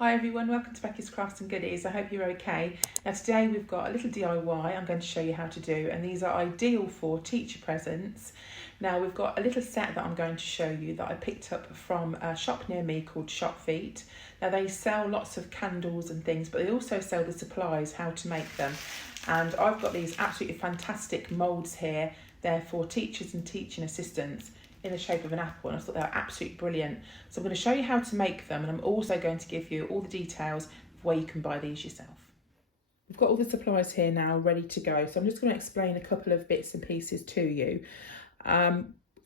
Hi everyone, welcome to Becky's Crafts and Goodies. I hope you're okay. Now today we've got a little DIY I'm going to show you how to do, and these are ideal for teacher presents. Now we've got a little set that I'm going to show you that I picked up from a shop near me called Shotfeet. Now they sell lots of candles and things, but they also sell the supplies, how to make them. And I've got these absolutely fantastic moulds here. They're for teachers and teaching assistants in the shape of an apple, and I thought they were absolutely brilliant. So I'm going to show you how to make them, and I'm also going to give you all the details of where you can buy these yourself. We've got all the supplies here now ready to go, so I'm just going to explain a couple of bits and pieces to you.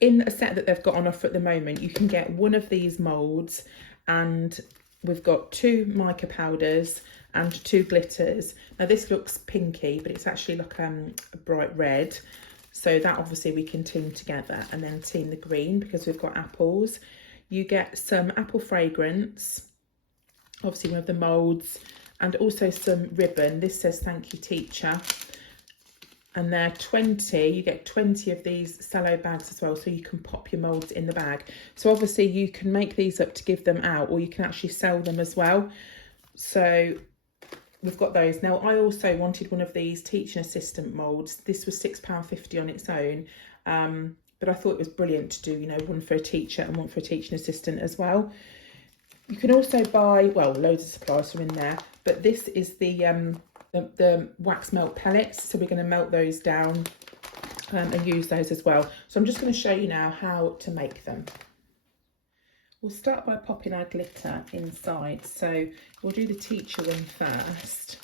In a set that they've got on offer at the moment, you can get one of these moulds, and we've got 2 mica powders and 2 glitters. Now this looks pinky, but it's actually like a bright red. So that obviously we can team together, and then team the green because we've got apples. You get some apple fragrance, obviously one of the moulds, and also some ribbon. This says thank you teacher. And they're 20, you get 20 of these cello bags as well, so you can pop your moulds in the bag. So obviously you can make these up to give them out, or you can actually sell them as well. So we've got those. Now I also wanted one of these teaching assistant moulds. This was £6.50 on its own, but I thought it was brilliant to do, you know, one for a teacher and one for a teaching assistant as well. You can also buy, well, loads of supplies are in there, but this is the wax melt pellets, so we're going to melt those down and use those as well. So I'm just going to show you now how to make them. We'll start by popping our glitter inside. So we'll do the teacher one first,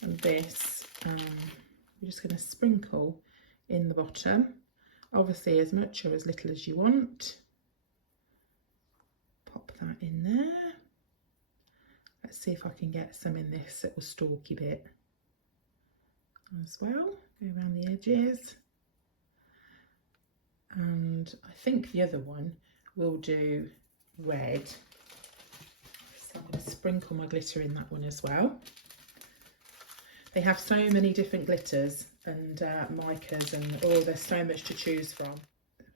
and this we're just going to sprinkle in the bottom, obviously as much or as little as you want. Pop that in there. Let's see if I can get some in this little stalky bit as well. Go around the edges, and I think the other one will do red, so I'm going to sprinkle my glitter in that one as well. They have so many different glitters and micas, and oh, there's so much to choose from.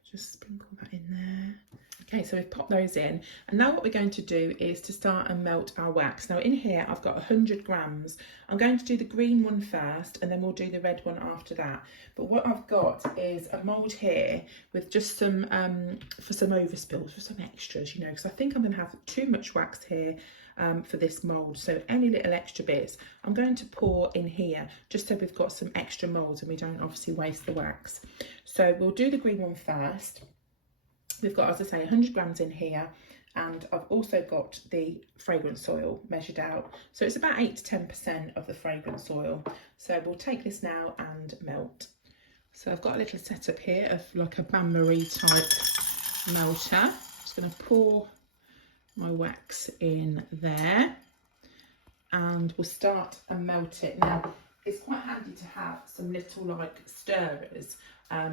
Just sprinkle that in there. Okay, so we've popped those in, and now what we're going to do is to start and melt our wax. Now in here I've got 100 grams. I'm going to do the green one first, and then we'll do the red one after that. But what I've got is a mould here with just some for some overspills, for some extras, you know, because I think I'm going to have too much wax here for this mould. So any little extra bits I'm going to pour in here, just so we've got some extra moulds and we don't obviously waste the wax. So we'll do the green one first. We've got, as I say, 100 grams in here, and I've also got the fragrance oil measured out. So it's about 8 to 10% of the fragrance oil. So we'll take this now and melt. So I've got a little setup here of like a bain-marie type melter. Just going to pour my wax in there, and we'll start and melt it. Now it's quite handy to have some little like stirrers,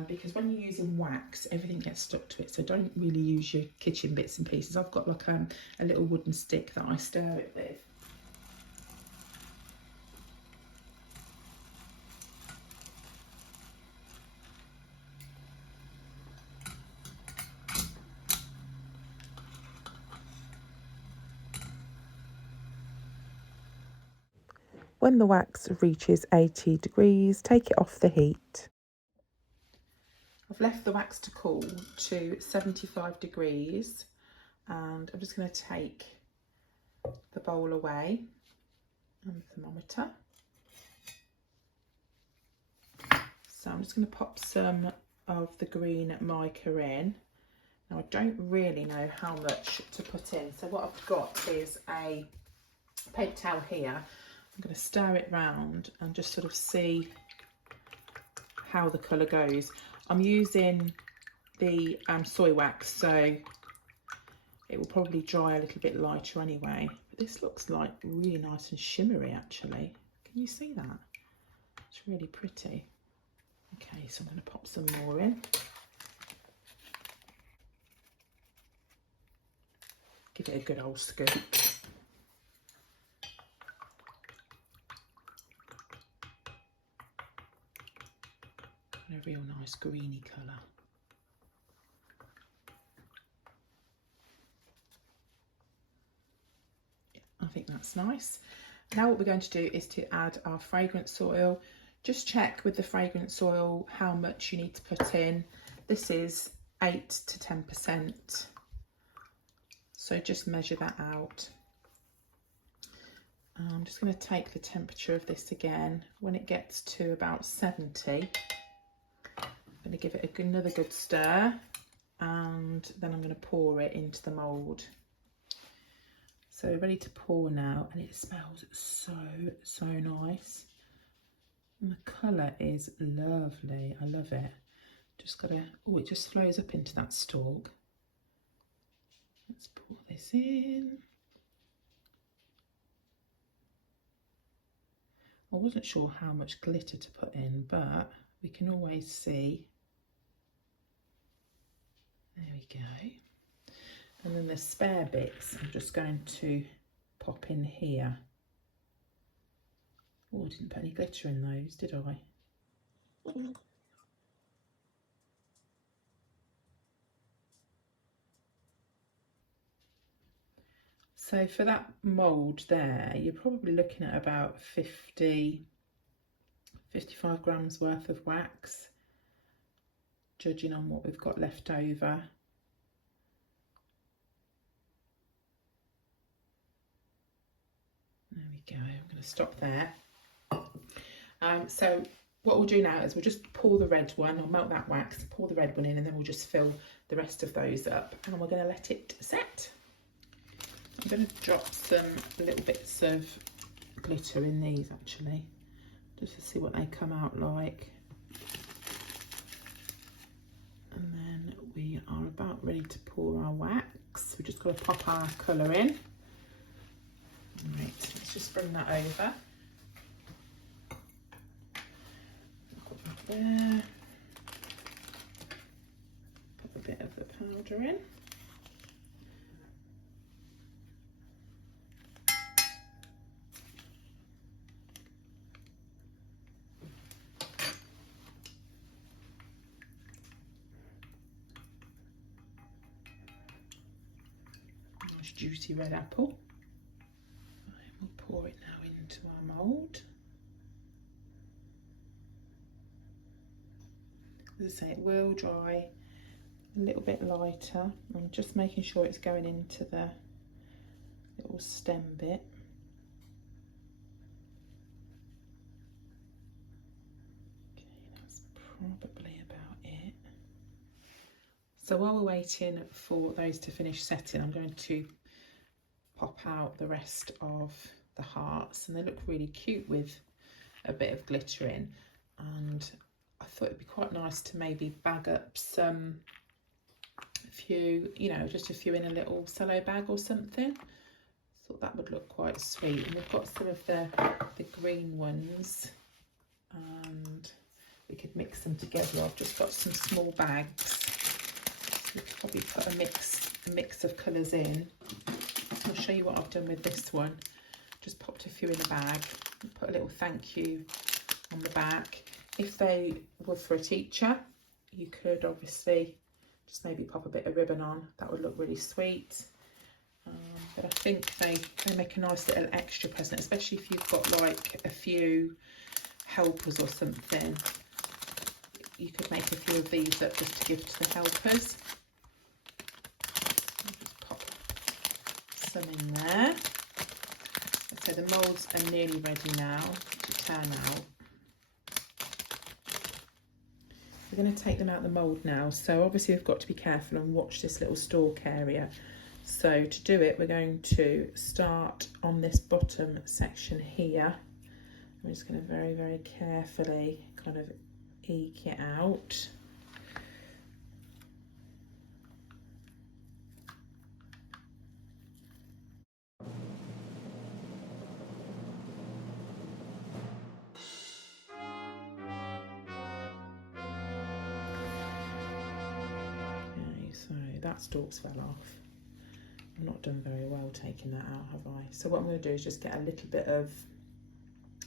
because when you're using wax, everything gets stuck to it, so don't really use your kitchen bits and pieces. I've got like a little wooden stick that I stir it with. When the wax reaches 80 degrees, take it off the heat. I've left the wax to cool to 75 degrees, and I'm just going to take the bowl away and the thermometer. So I'm just going to pop some of the green mica in. Now I don't really know how much to put in, so what I've got is a paper towel here. I'm going to stir it round and just sort of see how the colour goes. I'm using the soy wax, so it will probably dry a little bit lighter anyway. But this looks like really nice and shimmery actually. Can you see that? It's really pretty. Okay, so I'm going to pop some more in. Give it a good old scoop. A real nice greeny colour. I think that's nice. Now what we're going to do is to add our fragrance oil. Just check with the fragrance oil how much you need to put in. This is 8 to 10%. So just measure that out. I'm just going to take the temperature of this again. When it gets to about 70, I'm going to give it another good stir, and then I'm going to pour it into the mould. So ready to pour now, and it smells so nice. And the colour is lovely. I love it. Just got to, oh, it just flows up into that stalk. Let's pour this in. I wasn't sure how much glitter to put in, but we can always see. There we go. And then the spare bits, I'm just going to pop in here. Oh, I didn't put any glitter in those, did I? So for that mould there, you're probably looking at about 55 grams worth of wax, judging on what we've got left over. There we go, I'm going to stop there. So what we'll do now is we'll just pour the red one, I'll melt that wax, pour the red one in, and then we'll just fill the rest of those up, and we're going to let it set. I'm going to drop some little bits of glitter in these actually, just to see what they come out like. And then we are about ready to pour our wax. We've just got to pop our colour in. Right, let's just bring that over. There. Pop a bit of the powder in. Nice juicy red apple. Right, we'll pour it now into our mould. As I say, it will dry a little bit lighter. I'm just making sure it's going into the little stem bit. Okay, that's probably about it. So while we're waiting for those to finish setting, I'm going to pop out the rest of the hearts, and they look really cute with a bit of glitter in. And I thought it'd be quite nice to maybe bag up a few, you know, just a few in a little cello bag or something. Thought that would look quite sweet. And we've got some of the green ones, and we could mix them together. I've just got some small bags. We could probably put a mix of colours in. I'll show you what I've done with this one. Just popped a few in the bag, put a little thank you on the back. If they were for a teacher, you could obviously just maybe pop a bit of ribbon on. That would look really sweet. But I think they make a nice little extra present, especially if you've got like a few helpers or something. You could make a few of these up just to give to the helpers. I'll just pop some in there. So the moulds are nearly ready now to turn out. We're going to take them out of the mould now, so obviously we've got to be careful and watch this little stalk area. So to do it, we're going to start on this bottom section here. I'm just going to very carefully kind of eke it out. So that stalk's fell off. I've not done very well taking that out, have I? So what I'm going to do is just get a little bit of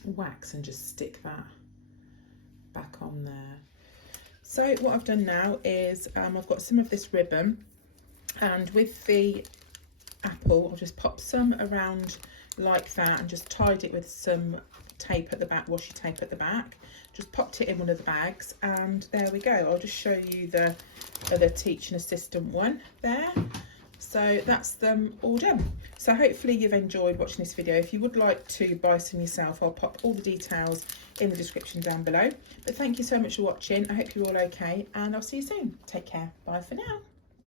wax and just stick that back on there. So what I've done now is I've got some of this ribbon, and with the apple I'll just pop some around like that and just tied it with some tape at the back, washi tape at the back. Just popped it in one of the bags, and there we go. I'll just show you the other teaching assistant one there. So that's them all done. So hopefully you've enjoyed watching this video. If you would like to buy some yourself, I'll pop all the details in the description down below. But thank you so much for watching. I hope you're all okay, and I'll see you soon. Take care. Bye for now.